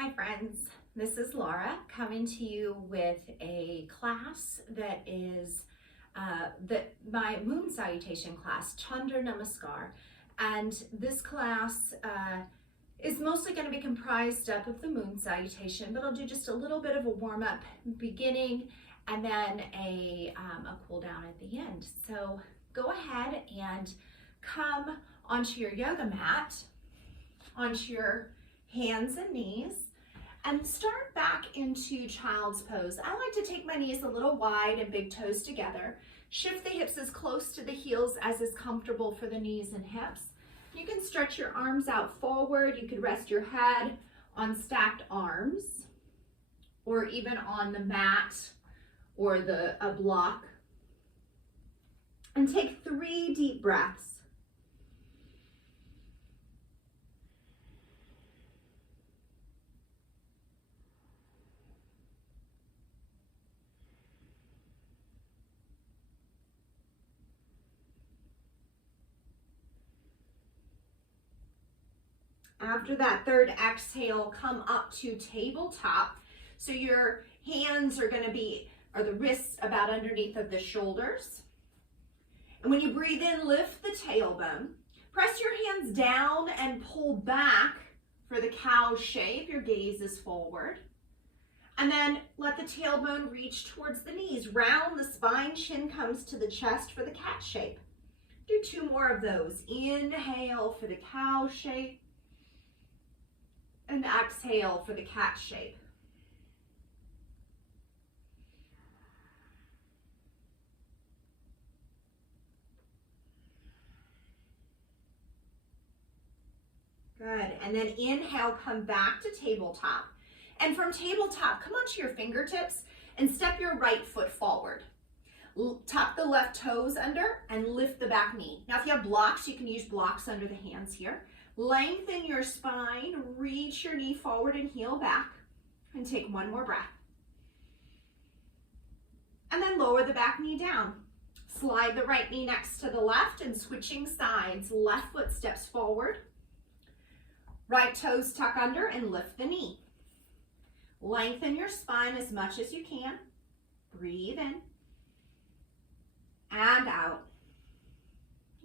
Hi friends, this is Laura coming to you with a class that is my moon salutation class, Chandra Namaskar. And this class is mostly going to be comprised up of the moon salutation, but I'll do just a little bit of a warm-up beginning and then a cool down at the end. So go ahead and come onto your yoga mat, onto your hands and knees, and start back into child's pose. I like to take my knees a little wide and big toes together. Shift the hips as close to the heels as is comfortable for the knees and hips. You can stretch your arms out forward. You could rest your head on stacked arms or even on the mat or a block. And take 3 deep breaths. After that third exhale, come up to tabletop. So your hands are going to be, or the wrists about underneath of the shoulders. And when you breathe in, lift the tailbone. Press your hands down and pull back for the cow shape. Your gaze is forward. And then let the tailbone reach towards the knees. Round the spine, chin comes to the chest for the cat shape. Do 2 more of those. Inhale for the cow shape. And exhale for the cat shape. Good, and then inhale, come back to tabletop. And from tabletop, come onto your fingertips and step your right foot forward. Tuck the left toes under and lift the back knee. Now if you have blocks, you can use blocks under the hands here. Lengthen your spine, reach your knee forward and heel back, and take 1 more breath. And then lower the back knee down. Slide the right knee next to the left and switching sides. Left foot steps forward. Right toes tuck under and lift the knee. Lengthen your spine as much as you can. Breathe in and out.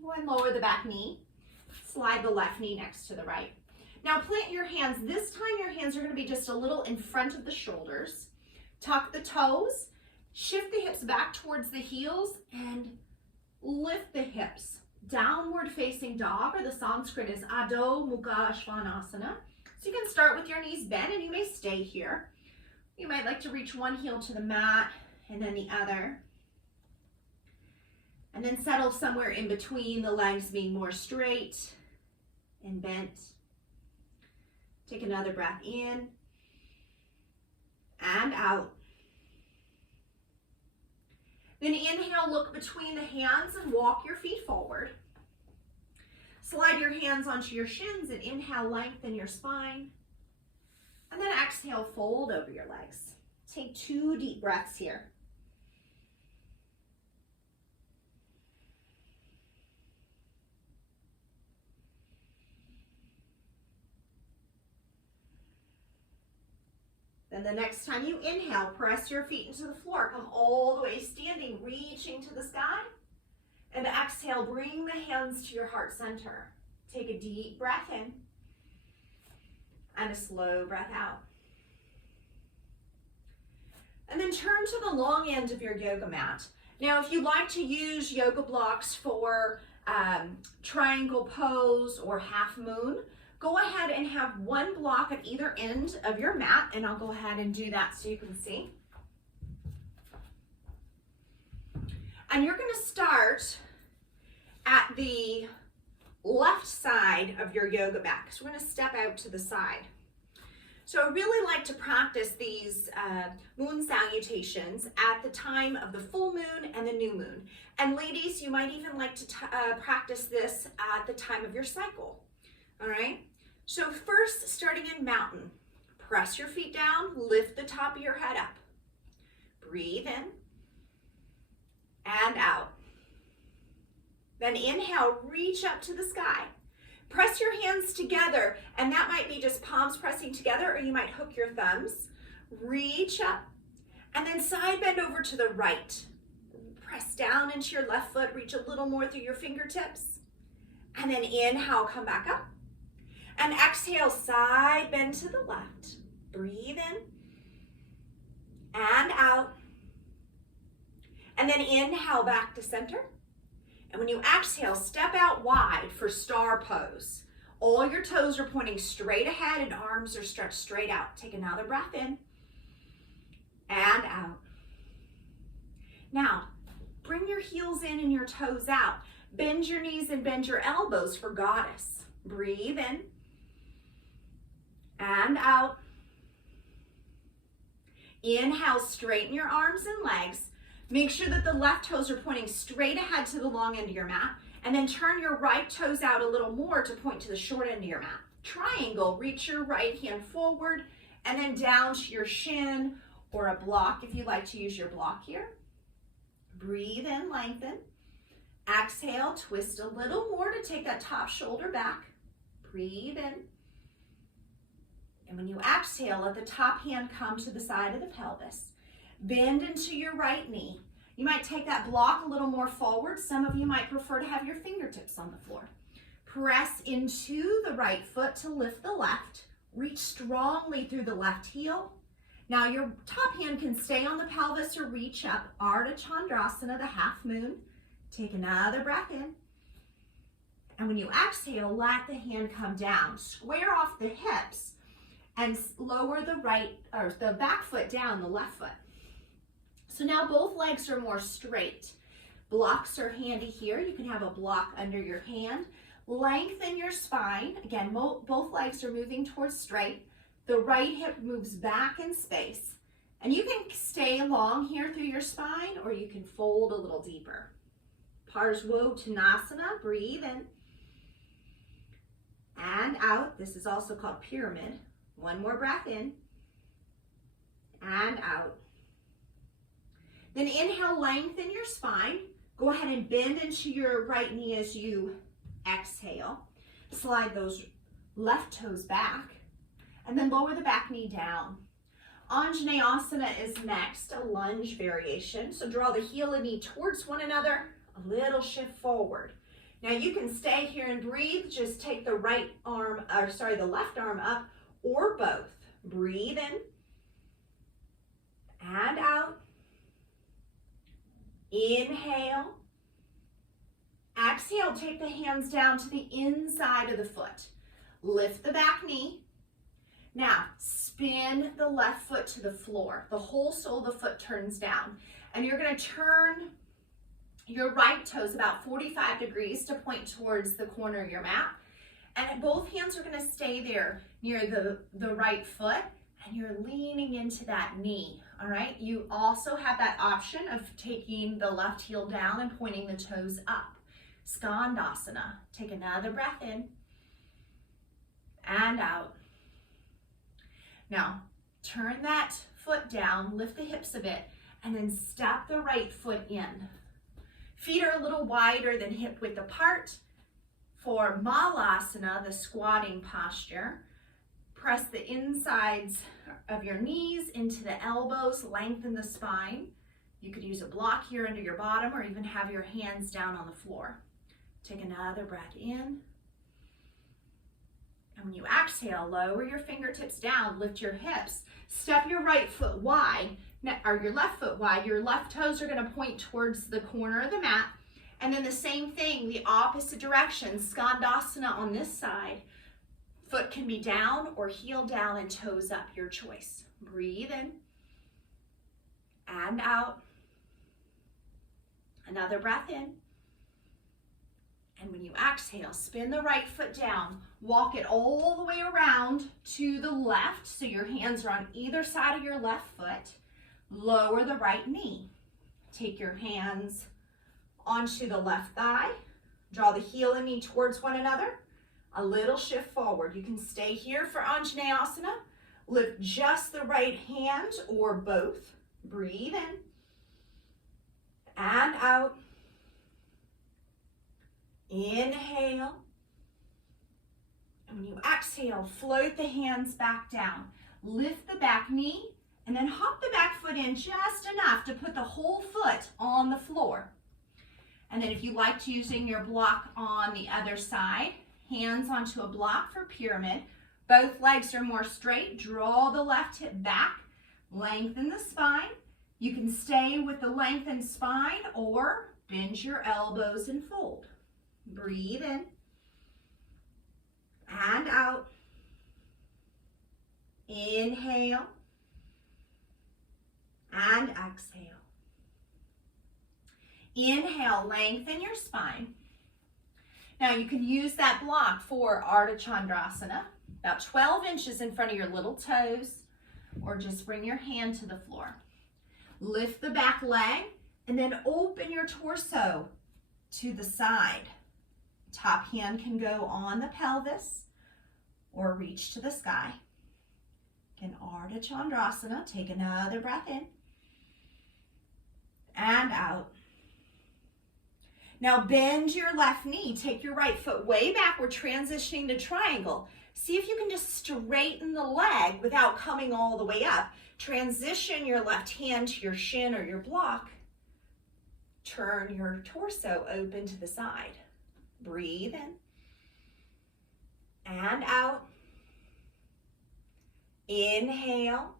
Go and lower the back knee. Slide the left knee next to the right. Now plant your hands. This time your hands are going to be just a little in front of the shoulders. Tuck the toes. Shift the hips back towards the heels and lift the hips. Downward facing dog, or the Sanskrit is Adho Mukha Svanasana. So you can start with your knees bent and you may stay here. You might like to reach one heel to the mat and then the other. And then settle somewhere in between, the legs being more straight and bent. Take another breath in and out. Then inhale, look between the hands and walk your feet forward. Slide your hands onto your shins and inhale, lengthen your spine. And then exhale, fold over your legs. Take 2 deep breaths here. Then the next time you inhale, press your feet into the floor. Come all the way standing, reaching to the sky. And exhale, bring the hands to your heart center. Take a deep breath in and a slow breath out. And then turn to the long end of your yoga mat. Now, if you like to use yoga blocks for triangle pose or half moon, go ahead and have 1 block at either end of your mat, and I'll go ahead and do that so you can see. And you're going to start at the left side of your yoga mat, because we're going to step out to the side. So I really like to practice these moon salutations at the time of the full moon and the new moon. And ladies, you might even like to practice this at the time of your cycle. All right, so first, starting in mountain, press your feet down, lift the top of your head up. Breathe in and out. Then inhale, reach up to the sky. Press your hands together, and that might be just palms pressing together, or you might hook your thumbs. Reach up, and then side bend over to the right. Press down into your left foot, reach a little more through your fingertips. And then inhale, come back up. And exhale, side bend to the left. Breathe in and out. And then inhale back to center. And when you exhale, step out wide for star pose. All your toes are pointing straight ahead and arms are stretched straight out. Take another breath in and out. Now, bring your heels in and your toes out. Bend your knees and bend your elbows for goddess. Breathe in and out. Inhale, straighten your arms and legs. Make sure that the left toes are pointing straight ahead to the long end of your mat, and then turn your right toes out a little more to point to the short end of your mat. Triangle, reach your right hand forward and then down to your shin or a block if you like to use your block here. Breathe in, lengthen. Exhale, twist a little more to take that top shoulder back. Breathe in. And when you exhale, let the top hand come to the side of the pelvis. Bend into your right knee. You might take that block a little more forward. Some of you might prefer to have your fingertips on the floor. Press into the right foot to lift the left. Reach strongly through the left heel. Now your top hand can stay on the pelvis or reach up. Ardha Chandrasana, the half moon. Take another breath in. And when you exhale, let the hand come down. Square off the hips and lower the right or the back foot down, the left foot. So now both legs are more straight. Blocks are handy here. You can have a block under your hand. Lengthen your spine. Again, both legs are moving towards straight. The right hip moves back in space. And you can stay long here through your spine, or you can fold a little deeper. Parsvottanasana, breathe in and out. This is also called pyramid. One more breath in and out. Then inhale, lengthen your spine. Go ahead and bend into your right knee as you exhale. Slide those left toes back and then lower the back knee down. Anjaneyasana is next, a lunge variation. So draw the heel and knee towards one another, a little shift forward. Now you can stay here and breathe. Just take the left arm up or both. Breathe in and out. Inhale. Exhale, take the hands down to the inside of the foot. Lift the back knee. Now, spin the left foot to the floor. The whole sole of the foot turns down. And you're going to turn your right toes about 45 degrees to point towards the corner of your mat. And both hands are going to stay there near the right foot. And you're leaning into that knee, all right? You also have that option of taking the left heel down and pointing the toes up. Skandasana. Take another breath in and out. Now, turn that foot down, lift the hips a bit, and then step the right foot in. Feet are a little wider than hip width apart. For Malasana, the squatting posture, press the insides of your knees into the elbows, lengthen the spine. You could use a block here under your bottom or even have your hands down on the floor. Take another breath in. And when you exhale, lower your fingertips down, lift your hips, step your right foot wide, or your left foot wide. Your left toes are going to point towards the corner of the mat. And then the same thing, the opposite direction, Skandasana on this side. Foot can be down or heel down and toes up, your choice. Breathe in and out. Another breath in. And when you exhale, spin the right foot down. Walk it all the way around to the left, so your hands are on either side of your left foot. Lower the right knee. Take your hands onto the left thigh. Draw the heel and knee towards one another. A little shift forward. You can stay here for Anjaneyasana. Lift just the right hand or both. Breathe in and out. Inhale And when you exhale, float the hands back down. Lift the back knee, and then hop the back foot in just enough to put the whole foot on the floor. And then if you liked using your block on the other side, hands onto a block for pyramid. Both legs are more straight. Draw the left hip back, lengthen the spine. You can stay with the lengthened spine or bend your elbows and fold. Breathe in and out. Inhale and exhale. Inhale, lengthen your spine. Now you can use that block for Ardha Chandrasana, about 12 inches in front of your little toes, or just bring your hand to the floor. Lift the back leg and then open your torso to the side. Top hand can go on the pelvis or reach to the sky. Again, Ardha Chandrasana. Take another breath in and out. Now bend your left knee. Take your right foot way back. We're transitioning to triangle. See if you can just straighten the leg without coming all the way up. Transition your left hand to your shin or your block. Turn your torso open to the side. Breathe in and out. Inhale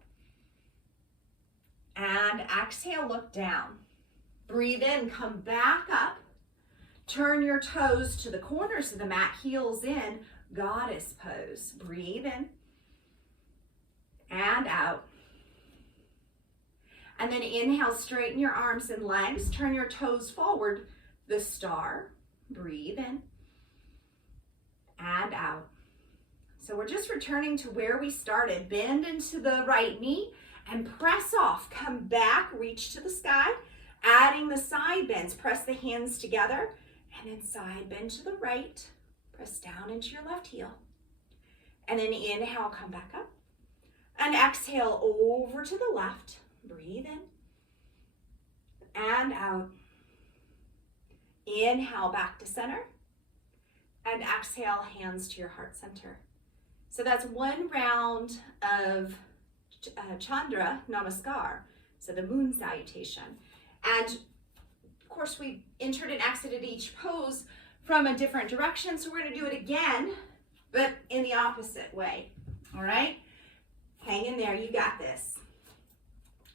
and exhale, look down. Breathe in, come back up. Turn your toes to the corners of the mat, heels in, goddess pose. Breathe in and out. And then inhale, straighten your arms and legs, turn your toes forward, the star. Breathe in and out. So we're just returning to where we started. Bend into the right knee and press off. Come back, reach to the sky, adding the side bends. Press the hands together and then side bend to the right. Press down into your left heel. And then inhale, come back up. And exhale over to the left. Breathe in and out. Inhale back to center. And exhale, hands to your heart center. So that's one round of Chandra Namaskar, so the moon salutation. And of course, we entered and exited each pose from a different direction, so we're going to do it again, but in the opposite way. All right? Hang in there, you got this.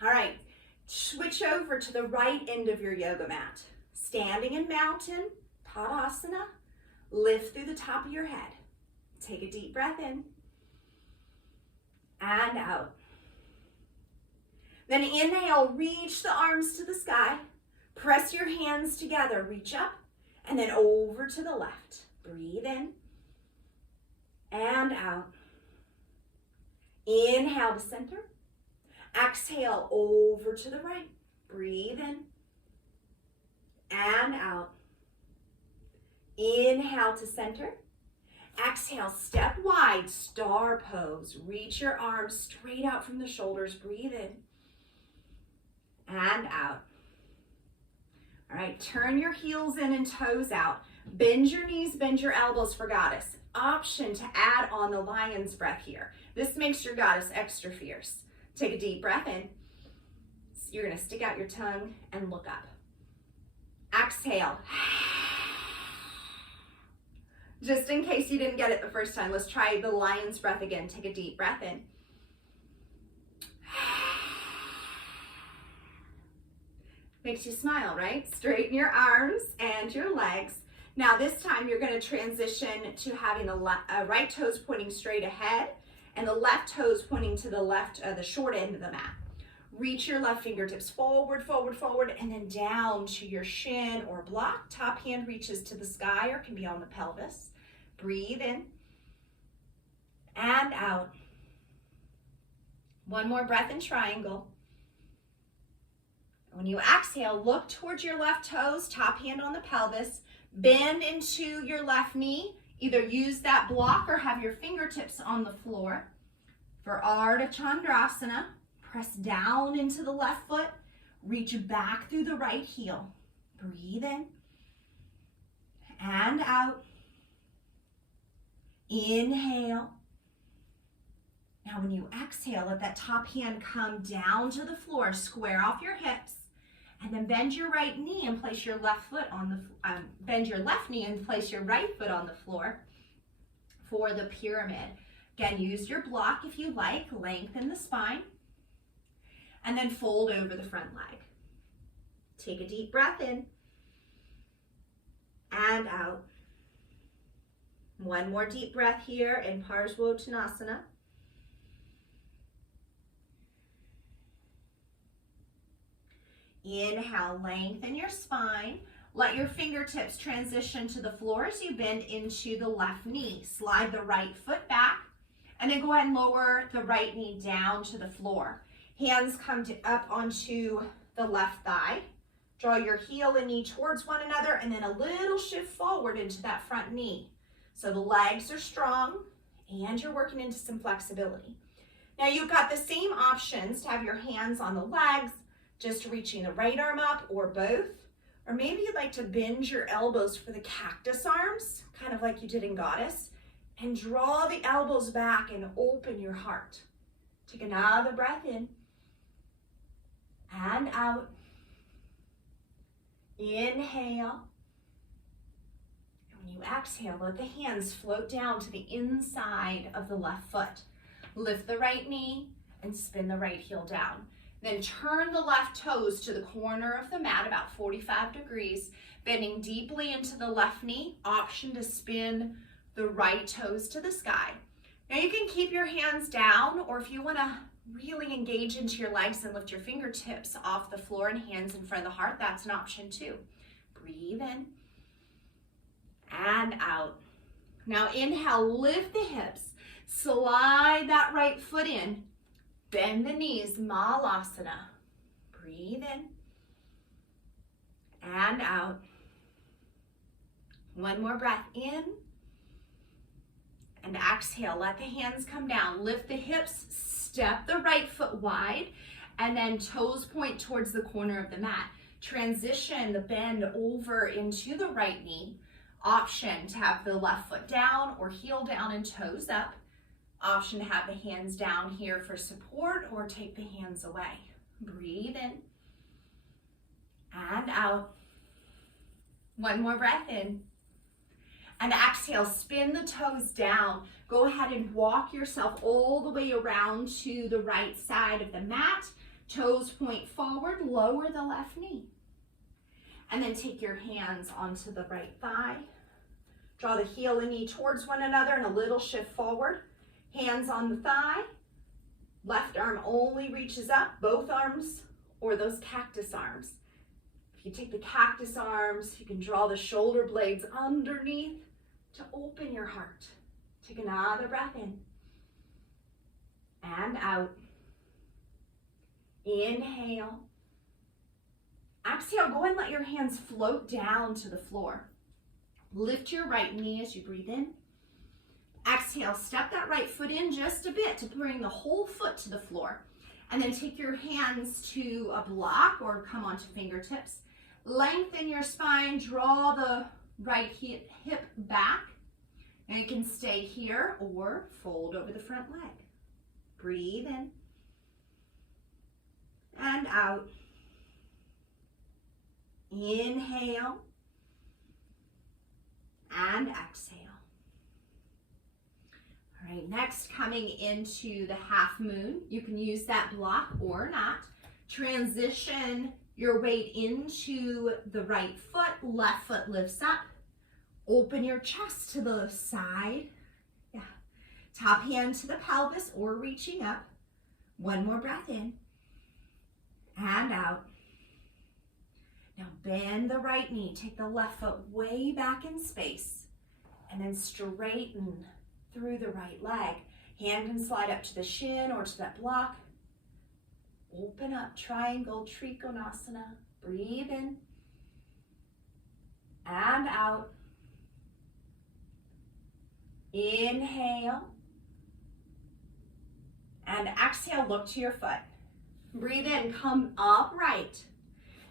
All right, switch over to the right end of your yoga mat. Standing in mountain, Tadasana, lift through the top of your head. Take a deep breath in and out. Then inhale, reach the arms to the sky. Press your hands together, reach up, and then over to the left. Breathe in and out. Inhale to center. Exhale over to the right. Breathe in and out. Inhale to center. Exhale, step wide, star pose. Reach your arms straight out from the shoulders. Breathe in and out. All right, turn your heels in and toes out. Bend your knees, bend your elbows for goddess. Option to add on the lion's breath here. This makes your goddess extra fierce. Take a deep breath in. You're gonna stick out your tongue and look up. Exhale. Just in case you didn't get it the first time, let's try the lion's breath again. Take a deep breath in. Makes you smile, right? Straighten your arms and your legs. Now this time you're going to transition to having the right toes pointing straight ahead and the left toes pointing to the left, the short end of the mat. Reach your left fingertips forward, forward, forward, and then down to your shin or block. Top hand reaches to the sky or can be on the pelvis. Breathe in and out. One more breath in triangle. When you exhale, look towards your left toes, top hand on the pelvis, bend into your left knee. Either use that block or have your fingertips on the floor. For Ardha Chandrasana, press down into the left foot, reach back through the right heel. Breathe in and out. Inhale. Now when you exhale, let that top hand come down to the floor, square off your hips, and then bend your right knee and place your left foot on the, bend your left knee and place your right foot on the floor for the pyramid. Again, use your block if you like, lengthen the spine, and then fold over the front leg. Take a deep breath in and out. One more deep breath here in Parsvottanasana. Inhale, lengthen your spine. Let your fingertips transition to the floor as you bend into the left knee. Slide the right foot back, and then go ahead and lower the right knee down to the floor. Hands come up onto the left thigh. Draw your heel and knee towards one another, and then a little shift forward into that front knee. So the legs are strong, and you're working into some flexibility. Now you've got the same options to have your hands on the legs, just reaching the right arm up or both. Or maybe you'd like to bend your elbows for the cactus arms, kind of like you did in Goddess, and draw the elbows back and open your heart. Take another breath in and out. Inhale. And when you exhale, let the hands float down to the inside of the left foot. Lift the right knee and spin the right heel down. Then turn the left toes to the corner of the mat, about 45 degrees, bending deeply into the left knee. Option to spin the right toes to the sky. Now you can keep your hands down, or if you want to really engage into your legs and lift your fingertips off the floor and hands in front of the heart, that's an option too. Breathe in and out. Now inhale, lift the hips, slide that right foot in. Bend the knees, Malasana. Breathe in and out. One more breath in and exhale. Let the hands come down. Lift the hips, step the right foot wide, and then toes point towards the corner of the mat. Transition the bend over into the right knee. Option to have the left foot down or heel down and toes up. Option to have the hands down here for support or take the hands away. Breathe in and out. One more breath in. And exhale, spin the toes down. Go ahead and walk yourself all the way around to the right side of the mat. Toes point forward, lower the left knee. And then take your hands onto the right thigh. Draw the heel and knee towards one another and a little shift forward. Hands on the thigh, left arm only reaches up, both arms or those cactus arms. If you take the cactus arms, you can draw the shoulder blades underneath to open your heart. Take another breath in and out. Inhale. Exhale, go ahead and let your hands float down to the floor. Lift your right knee as you breathe in. Exhale, step that right foot in just a bit to bring the whole foot to the floor. And then take your hands to a block or come onto fingertips. Lengthen your spine, draw the right hip back. And you can stay here or fold over the front leg. Breathe in and out. Inhale and exhale. All right, next, coming into the half moon, you can use that block or not. Transition your weight into the right foot, left foot lifts up. Open your chest to the side. Yeah. Top hand to the pelvis or reaching up. One more breath in and out. Now bend the right knee, take the left foot way back in space, and then straighten through the right leg. Hand can slide up to the shin or to that block. Open up, triangle, Trikonasana. Breathe in and out. Inhale and exhale, look to your foot. Breathe in, come upright.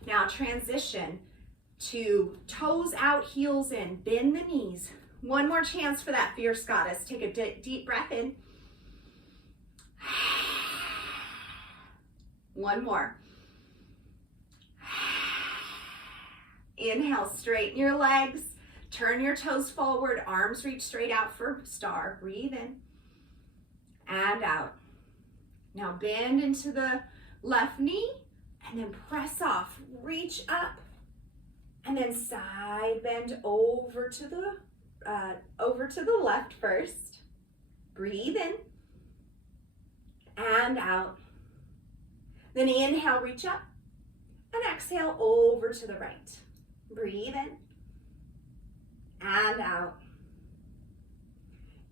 Now transition to toes out, heels in. Bend the knees. One more chance for that fierce goddess. Take a deep breath in. One more. Inhale, straighten your legs. Turn your toes forward. Arms reach straight out for star. Breathe in and out. Now bend into the left knee and then press off. Reach up and then side bend over to the left first. Breathe in and out. Then inhale, reach up, and exhale over to the right. Breathe in and out.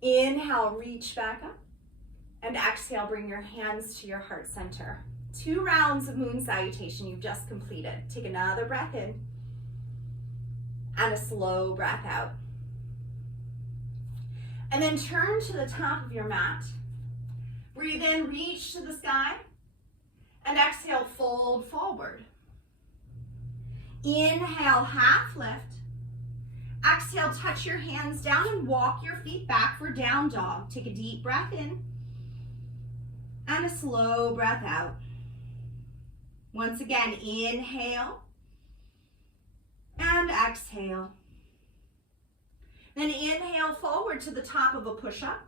Inhale, reach back up, and exhale, bring your hands to your heart center. 2 rounds of moon salutation you've just completed. Take another breath in and a slow breath out. And then turn to the top of your mat. Breathe in, reach to the sky, and exhale, fold forward. Inhale, half lift. Exhale, touch your hands down and walk your feet back for down dog. Take a deep breath in and a slow breath out. Once again, inhale and exhale. Then inhale forward to the top of a push-up.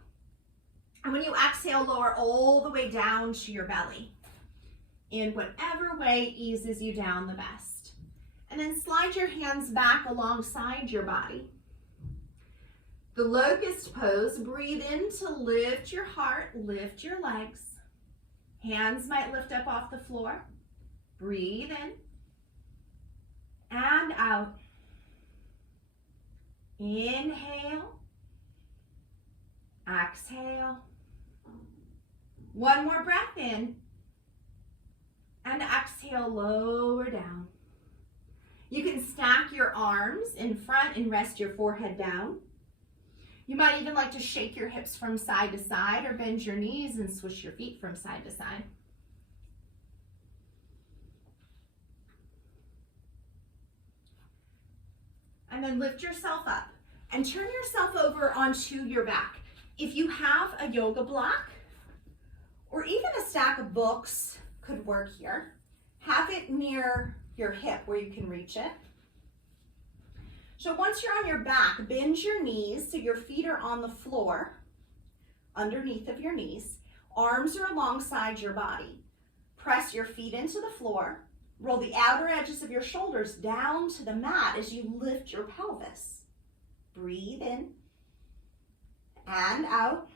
And when you exhale, lower all the way down to your belly. In whatever way eases you down the best. And then slide your hands back alongside your body. The locust pose, breathe in to lift your heart, lift your legs. Hands might lift up off the floor. Breathe in and out. Inhale, exhale. One more breath in and exhale, lower down. You can stack your arms in front and rest your forehead down. You might even like to shake your hips from side to side or bend your knees and swish your feet from side to side. And then lift yourself up and turn yourself over onto your back. If you have a yoga block or even a stack of books could work here. Have it near your hip where you can reach it. So once you're on your back, bend your knees so your feet are on the floor underneath of your knees. Arms are alongside your body. Press your feet into the floor. Roll the outer edges of your shoulders down to the mat as you lift your pelvis. Breathe in and out.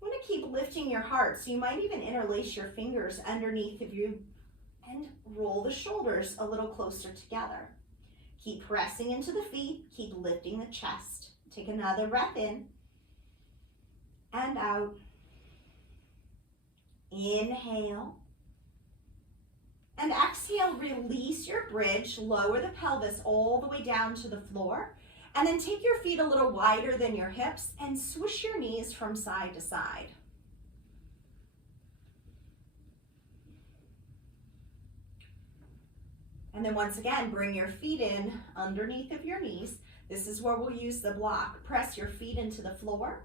You want to keep lifting your heart, so you might even interlace your fingers underneath of you and roll the shoulders a little closer together. Keep pressing into the feet, keep lifting the chest. Take another breath in and out. Inhale. And exhale, release your bridge, lower the pelvis all the way down to the floor, and then take your feet a little wider than your hips and swish your knees from side to side. And then once again, bring your feet in underneath of your knees. This is where we'll use the block. Press your feet into the floor.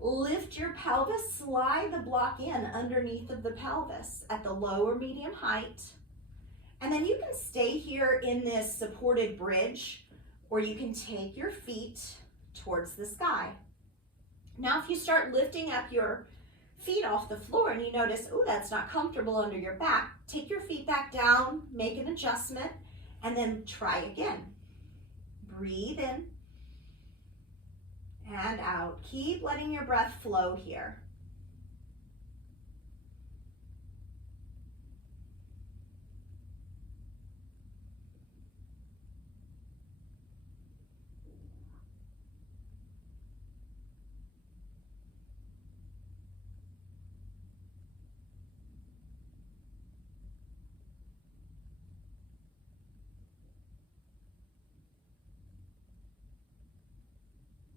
Lift your pelvis, slide the block in underneath of the pelvis at the lower medium height. And then you can stay here in this supported bridge, or you can take your feet towards the sky. Now, if you start lifting up your feet off the floor and you notice, oh, that's not comfortable under your back, take your feet back down, make an adjustment, and then try again. Breathe in and out. Keep letting your breath flow here.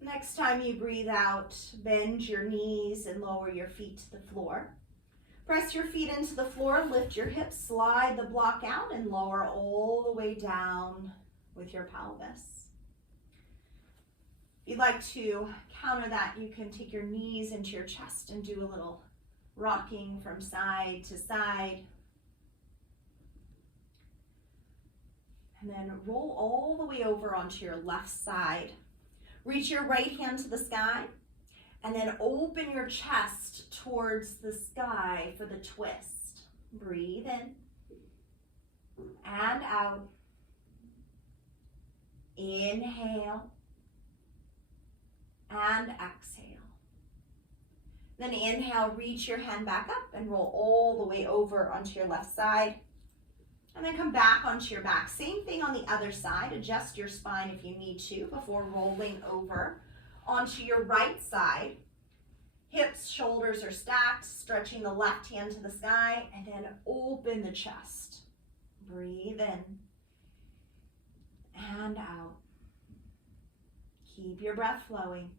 Next time you breathe out, bend your knees and lower your feet to the floor. Press your feet into the floor, lift your hips, slide the block out, and lower all the way down with your pelvis. If you'd like to counter that, you can take your knees into your chest and do a little rocking from side to side. And then roll all the way over onto your left side. Reach your right hand to the sky, and then open your chest towards the sky for the twist. Breathe in and out. Inhale and exhale. Then inhale, reach your hand back up and roll all the way over onto your left side. And then come back onto your back. Same thing on the other side. Adjust your spine if you need to before rolling over onto your right side. Hips, shoulders are stacked, stretching the left hand to the sky, and then open the chest. Breathe in and out. Keep your breath flowing.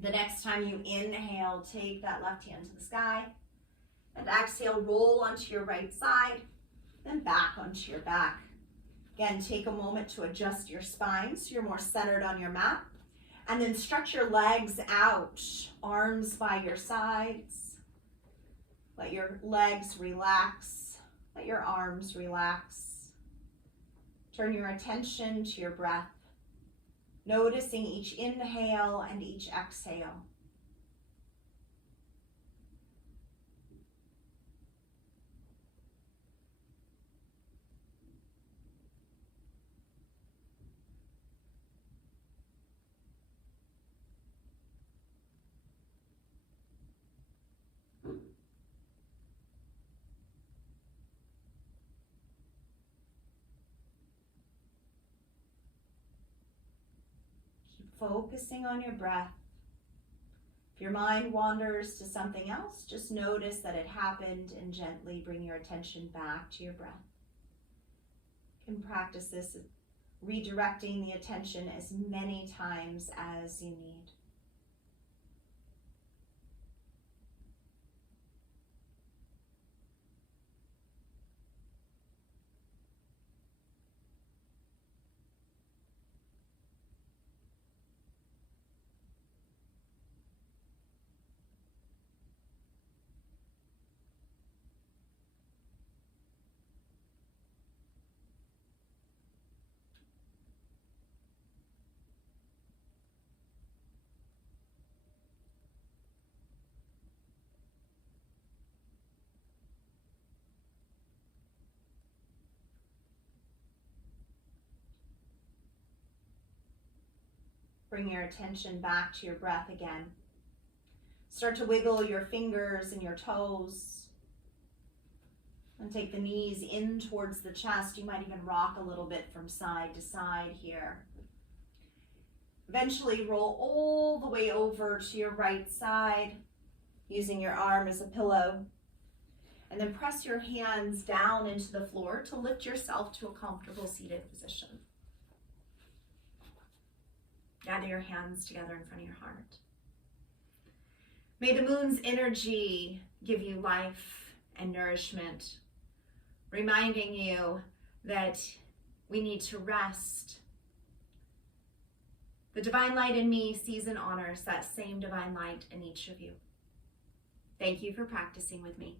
The next time you inhale, take that left hand to the sky, and exhale, roll onto your right side, then back onto your back. Again, take a moment to adjust your spine so you're more centered on your mat, and then stretch your legs out, arms by your sides. Let your legs relax, let your arms relax. Turn your attention to your breath, noticing each inhale and each exhale. Focusing on your breath. If your mind wanders to something else, just notice that it happened and gently bring your attention back to your breath. You can practice this, redirecting the attention as many times as you need. Bring your attention back to your breath again. Start to wiggle your fingers and your toes. And take the knees in towards the chest. You might even rock a little bit from side to side here. Eventually roll all the way over to your right side, using your arm as a pillow. And then press your hands down into the floor to lift yourself to a comfortable seated position. Gather your hands together in front of your heart. May the moon's energy give you life and nourishment, reminding you that we need to rest. The divine light in me sees and honors that same divine light in each of you. Thank you for practicing with me.